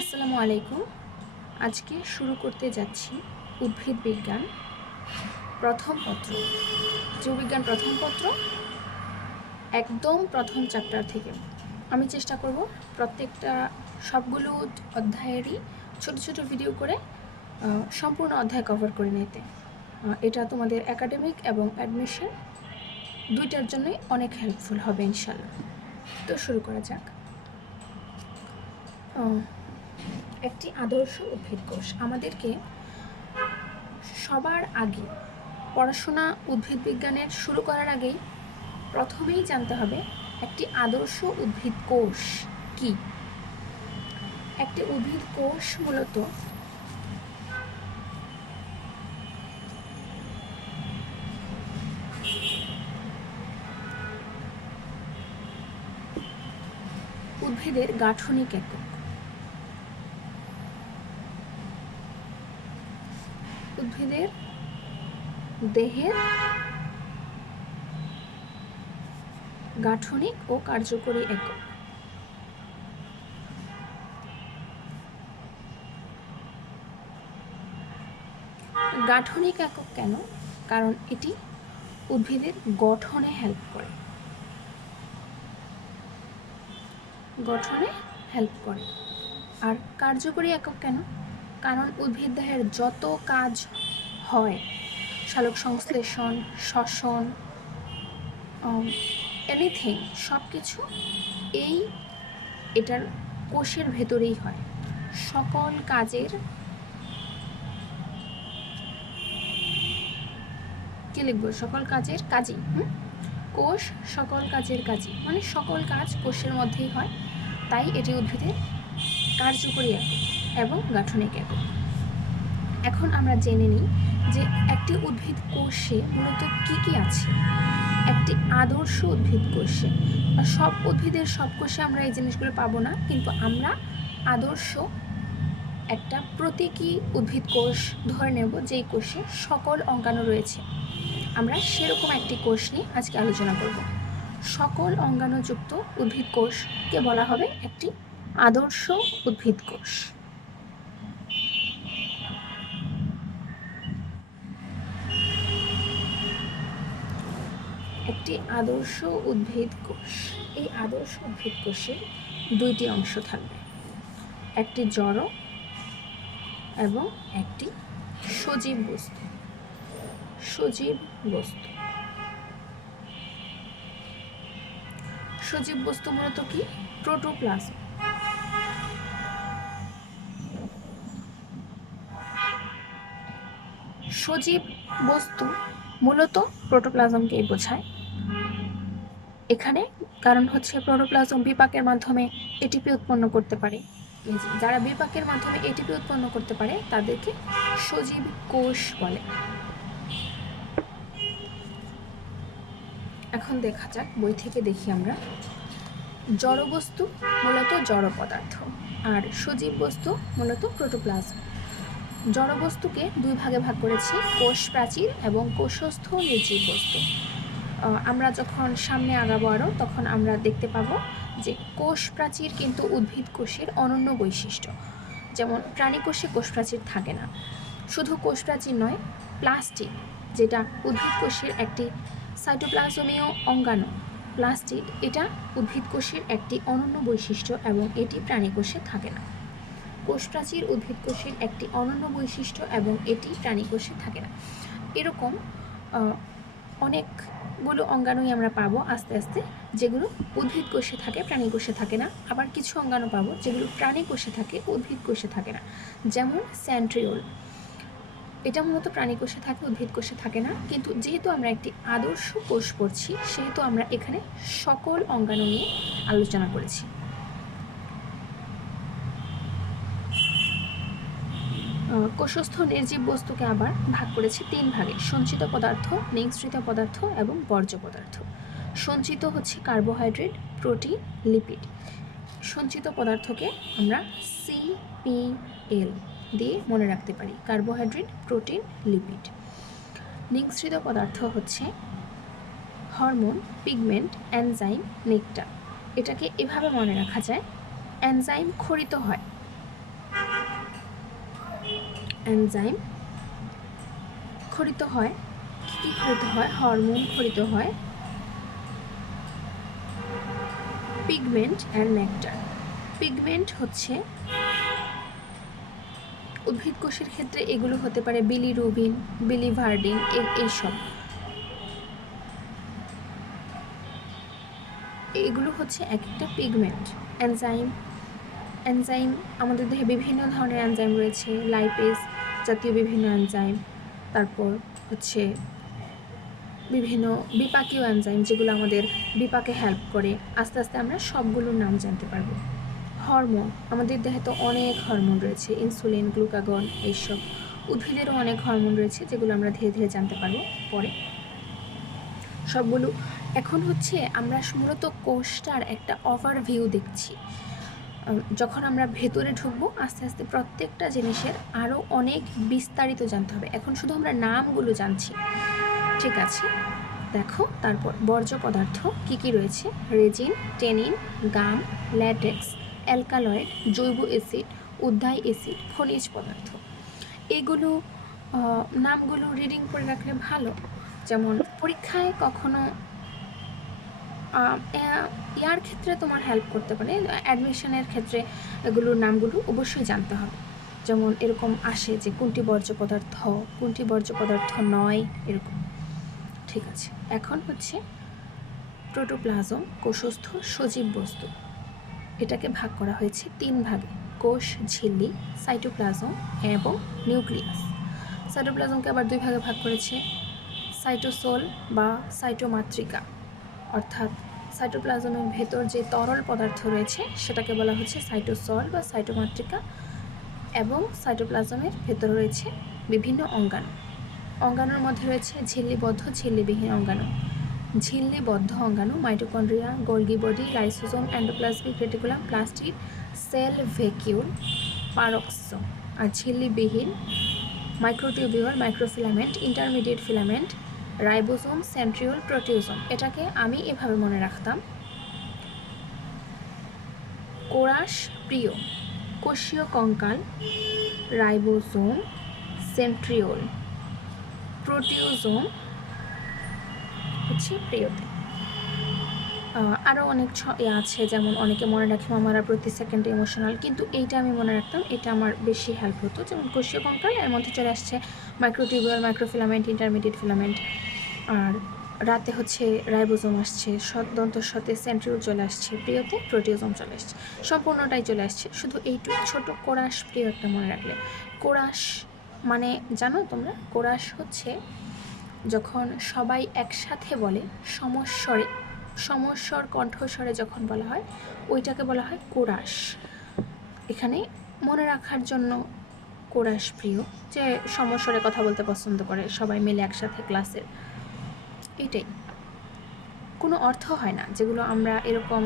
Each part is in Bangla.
আসসালামু আলাইকুম। আজকে শুরু করতে যাচ্ছি উদ্ভিদ বিজ্ঞান প্রথম পত্র, জীববিজ্ঞান প্রথম পত্র, একদম প্রথম চ্যাপ্টার থেকে। আমি চেষ্টা করব প্রত্যেকটা সবগুলো অধ্যায়েরই ছোট ছোট ভিডিও করে সম্পূর্ণ অধ্যায় কভার করে নিতে। এটা তোমাদের একাডেমিক এবং অ্যাডমিশন দুইটার জন্যই অনেক হেল্পফুল হবে ইনশাল্লাহ। তো শুরু করা যাক। একটি আদর্শ উদ্ভিদ কোষ। আমাদেরকে সবার আগে পড়াশোনা উদ্ভিদ বিজ্ঞানের শুরু করার আগেই প্রথমেই জানতে হবে একটি আদর্শ উদ্ভিদ কোষ কি। একটি উদ্ভিদ কোষ মূলত উদ্ভিদের গাঠনিক একক। উদ্ভিদের দেহের গাঠনিক ও কার্যকরী একক। গাঠনিক একক কেন? কারণ এটি উদ্ভিদের গঠনে হেল্প করে। আর কার্যকরী একক কেন? কারণ উদ্ভিদ দেহের যত কাজ হয়, সালোক সংশ্লেষণ, শ্বসন, এনিথিং, সব কিছু এটার কোষের ভেতরেই হয়। সকল কাজের কি লিখবো? সকল কাজের কাজই। কোষ সকল কাজের কাজই, মানে সকল কাজ কোষের মধ্যেই হয়। তাই এটি উদ্ভিদের কার্যকরী একক এবং গাঠনিক একক। এখন আমরা জেনে নিই যে একটি উদ্ভিদ কোষে মূলত কি কি আছে। একটি আদর্শ উদ্ভিদ কোষে, সব উদ্ভিদের সব কোষে আমরা এই জিনিসগুলো পাবো না, কিন্তু আমরা আদর্শ একটা প্রতীকী উদ্ভিদ কোষ ধরে নেব যেই কোষে সকল অঙ্গাণু রয়েছে। আমরা সেরকম একটি কোষ নিয়ে আজকে আলোচনা করব। সকল অঙ্গাণুযুক্ত উদ্ভিদ কোষকে বলা হবে একটি আদর্শ উদ্ভিদ কোষ। একটি আদর্শ উদ্ভিদ কোষ। এই আদর্শ উদ্ভিদ কোষে দুইটি অংশ থাকবে, একটি জড় এবং একটি সজীব বস্তু। সজীব বস্তু মূলত কি? প্রোটোপ্লাজম। সজীব বস্তু মূলত প্রোটোপ্লাজমকেই বোঝায় এখানে, কারণ হচ্ছে প্রোটোপ্লাজম বিপাকের মাধ্যমে এটিপি উৎপন্ন করতে পারে। যারা বিপাকের মাধ্যমে এটিপি উৎপন্ন করতে পারে তাদেরকে সজীব কোষ বলে। এখন দেখা যাক, বই থেকে দেখি আমরা। জড় বস্তু মূলত জড় পদার্থ, আর সজীব বস্তু মূলত প্রোটোপ্লাজম। জড় বস্তুকে দুই ভাগে ভাগ করেছি, কোষ প্রাচীর এবং কোষস্থ নির্জীব বস্তু। আমরা যখন সামনে আগাবো আরও, তখন আমরা দেখতে পাবো যে কোষ প্রাচীর কিন্তু উদ্ভিদ কোষের অনন্য বৈশিষ্ট্য। যেমন প্রাণী কোষে কোষ প্রাচীর থাকে না। শুধু কোষ প্রাচীর নয়, প্লাস্টিড, যেটা উদ্ভিদ কোষের একটি সাইটোপ্লাজমীয় অঙ্গাণু, প্লাস্টিড এটা উদ্ভিদ কোষের একটি অনন্য বৈশিষ্ট্য এবং এটি প্রাণী কোষে থাকে না। কোষ প্রাচীর উদ্ভিদ কোষের একটি অনন্য বৈশিষ্ট্য এবং এটি প্রাণী কোষে থাকে না। এরকম অনেকগুলো অঙ্গাণুই আমরা পাবো আস্তে আস্তে, যেগুলো উদ্ভিদ কোষে থাকে, প্রাণী কোষে থাকে না। আবার কিছু অঙ্গাণু পাবো যেগুলো প্রাণী কোষে থাকে, উদ্ভিদ কোষে থাকে না। যেমন সেন্ট্রিওল, এটা মূলত প্রাণী কোষে থাকে, উদ্ভিদ কোষে থাকে না। কিন্তু যেহেতু আমরা একটি আদর্শ কোষ পড়ছি, সেহেতু আমরা এখানে সকল অঙ্গাণু নিয়ে আলোচনা করেছি। কোষস্থ নির্জীব বস্তুকে আবার ভাগ করেছি তিন ভাগে: সঞ্চিত পদার্থ, নিঃসৃত পদার্থ এবং বর্জ্য পদার্থ। সঞ্চিত হচ্ছে কার্বোহাইড্রেট, প্রোটিন, লিপিড। সঞ্চিত পদার্থকে আমরা CPL দিয়ে মনে রাখতে পারি, কার্বোহাইড্রেট, প্রোটিন, লিপিড। নিঃসৃত পদার্থ হচ্ছে হরমোন, পিগমেন্ট, এনজাইম, নেকটার। এটাকে এভাবে মনে রাখা যায়, এনজাইম ক্ষরিত হয় এনজাইম ক্ষরিত হয়। কী ক্ষরিত হয়? হরমোন ক্ষরিত হয়, পিগমেন্ট অ্যান্ড নেকটার। পিগমেন্ট হচ্ছে উদ্ভিদ কোষের ক্ষেত্রে এগুলো হতে পারে বিলিরুবিন, বিলিভার্ডিন, এইসব। এগুলো হচ্ছে এক একটা পিগমেন্ট। এনজাইম আমাদের দেহে বিভিন্ন ধরনের এনজাইম রয়েছে, লাইপেজ জাতীয় বিভিন্ন এনজাইম, তারপর হচ্ছে বিভিন্ন বিপাকীয় এনজাইম যেগুলো আমাদের বিপাকে হেল্প করে। আস্তে আস্তে আমরা সবগুলোর নাম জানতে পারবো। হরমোন, আমাদের দেহে তো অনেক হরমোন রয়েছে, ইনসুলিন, গ্লুকাগন, এইসব। উদ্ভিদেরও অনেক হরমোন রয়েছে যেগুলো আমরা ধীরে ধীরে জানতে পারবো পরে সবগুলো। এখন হচ্ছে আমরা মূলত কোষটার একটা ওভারভিউ দেখছি। যখন আমরা ভেতরে ঢুকবো আস্তে আস্তে প্রত্যেকটা জিনিসের আরও অনেক বিস্তারিত জানতে হবে। এখন শুধু আমরা নামগুলো জানছি, ঠিক আছে। দেখো তারপর বর্জ্য পদার্থ কী কী রয়েছে: রেজিন, টেনিন, গাম, ল্যাটেক্স, অ্যালকালয়েড, জৈব অ্যাসিড, উদ্বায়ী অ্যাসিড, খনিজ পদার্থ। এইগুলো নামগুলো রিডিং করে রাখলে ভালো। যেমন পরীক্ষায় কখনো ইয়ার ক্ষেত্রে তোমার হেল্প করতে পারে, অ্যাডমিশনের ক্ষেত্রে এগুলোর নামগুলো অবশ্যই জানতে হবে। যেমন এরকম আসে যে কোনটি বর্জ্য পদার্থ, কোনটি বর্জ্য পদার্থ নয়, এরকম। ঠিক আছে, এখন হচ্ছে প্রোটোপ্লাজম, কোষস্থ সজীব বস্তু। এটাকে ভাগ করা হয়েছে 3 ভাগে: কোষ ঝিল্লি, সাইটোপ্লাজম এবং নিউক্লিয়াস। সাইটোপ্লাজমকে আবার 2 ভাগে ভাগ করেছে: সাইটোসোল বা সাইটোমাতৃকা, অর্থাৎ সাইটোপ্লাজমের ভেতর যে তরল পদার্থ রয়েছে সেটাকে বলা হচ্ছে সাইটোসল বা সাইটোমাতৃকা, এবং সাইটোপ্লাজমের ভেতর রয়েছে বিভিন্ন অঙ্গাণু। অঙ্গাণুর মধ্যে রয়েছে ঝিল্লিবদ্ধ, ঝিল্লিবিহীন অঙ্গাণু। ঝিল্লিবদ্ধ অঙ্গাণু mitochondria, Golgi body, lysosome, endoplasmic reticulum, plastid, cell vacuole, peroxisome. আর ঝিল্লিবিহীন microtubule, microfilament, intermediate filament, ribosome, centriole, proteasome. এটাকে আমি এভাবে মনে রাখতাম: কোরাস প্রিয়, কোষীয় কঙ্কাল, রাইবোসোম, সেন্ট্রিওল, প্রোটিওসোম হচ্ছে প্রিয়তে। আরও অনেক আছে, যেমন অনেকে মনে রাখে মামারা প্রতি সেকেন্ডে ইমোশনাল, কিন্তু এইটা আমি মনে রাখতাম, এটা আমার বেশি হেল্প হতো। যেমন কোষীয় কঙ্কাল, এর মধ্যে চলে আসছে মাইক্রোটিউবিউল, মাইক্রোফিলামেন্ট, ইন্টারমিডিয়েট ফিলামেন্ট। আর রাতে হচ্ছে রাইবোসোম আসছে, দন্তর সাথে সেন্ট্রিওল চলে আসছে, প্রিয়তে প্রোটিওসোম চলে আসছে, সম্পূর্ণটাই চলে আসছে। শুধু এইটুকু ছোট কোরাস প্রিয় একটা মনে রাখলে। কোরাস মানে জানো তোমরা? কোরাস হচ্ছে যখন সবাই একসাথে বলে, সমস্বর কণ্ঠস্বরে যখন বলা হয়, ওইটাকে বলা হয় কোরাস। এখানে মনে রাখার জন্য কোরাস প্রিয়, যে সমস্বরে কথা বলতে পছন্দ করে সবাই মিলে একসাথে ক্লাসের, এটাই। কোনো অর্থ হয় না, যেগুলো আমরা এরকম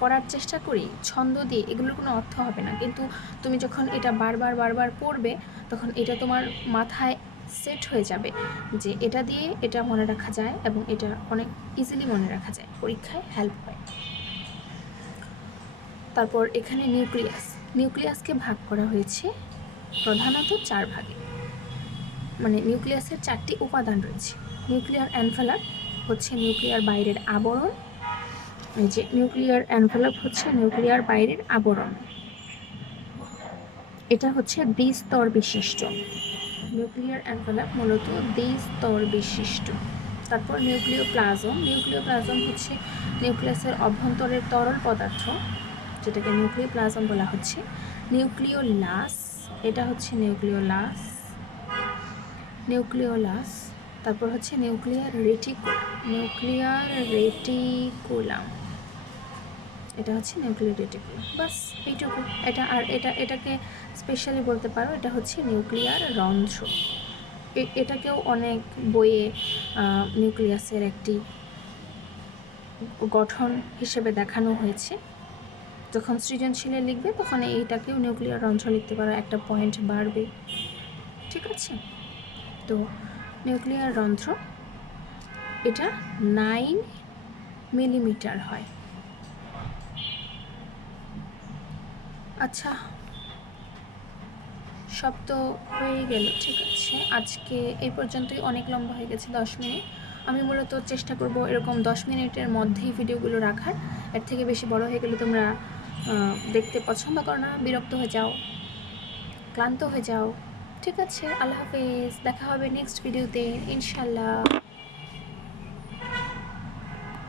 পড়ার চেষ্টা করি ছন্দ দিয়ে, এগুলোর কোনো অর্থ হবে না। কিন্তু তুমি যখন এটা বারবার পড়বে, তখন এটা তোমার মাথায় সেট হয়ে যাবে যে এটা দিয়ে এটা মনে রাখা যায়, এবং এটা অনেক ইজিলি মনে রাখা যায়, পরীক্ষায় হেল্প হয়। তারপর এখানে নিউক্লিয়াসকে ভাগ করা হয়েছে প্রধানত 4 ভাগে। মানে নিউক্লিয়াসের 4টি উপাদান রয়েছে। নিউক্লিয়ার এনভেলপ হচ্ছে নিউক্লিয়ার বাইরের আবরণ। এই যে নিউক্লিয়ার এনভেলপ হচ্ছে নিউক্লিয়ার বাইরের আবরণ, এটা হচ্ছে দ্বিস্তর বিশিষ্ট। নিউক্লিয়ার এনভেলপ মূলত দ্বিস্তর বিশিষ্ট। তারপর নিউক্লিওপ্লাজম হচ্ছে নিউক্লিয়াসের অভ্যন্তরের তরল পদার্থ, যেটাকে নিউক্লিওপ্লাজম বলা হচ্ছে। নিউক্লিওলাস, এটা হচ্ছে নিউক্লিওলাস। তারপর হচ্ছে নিউক্লিয়ার রেটিকুলাম, এটা হচ্ছে নিউক্লিয়ার রেটিকুলাম। বাস এইটুকু। এটাকে স্পেশালি বলতে পারো, এটা হচ্ছে নিউক্লিয়ার রন্ধ্র। এটাকেও অনেক বইয়ে নিউক্লিয়াসের একটি গঠন হিসেবে দেখানো হয়েছে। যখন সৃজনশীলে লিখবে তখন এইটাকেও নিউক্লিয়ার রন্ধ্র লিখতে পারো, একটা পয়েন্ট বাড়বে। ঠিক আছে, তো নিউক্লিয়ার রন্ধ্র এটা 9 মিলিমিটার হয়। আচ্ছা, সব তো হয়ে গেল, ঠিক আছে। আজকে এই পর্যন্তই, অনেক লম্বা হয়ে গেছে 10 মিনিট। আমি মূলত চেষ্টা করব এরকম 10 মিনিটের মধ্যেই ভিডিওগুলো রাখার। এর থেকে বেশি বড় হয়ে গেলে তোমরা দেখতে পছন্দ করো না, বিরক্ত হয়ে যাও, ক্লান্ত হয়ে যাও। ঠিক আছে, আল্লাহ হাফেজ, দেখা হবে নেক্সট ভিডিওতে ইনশাল্লাহ।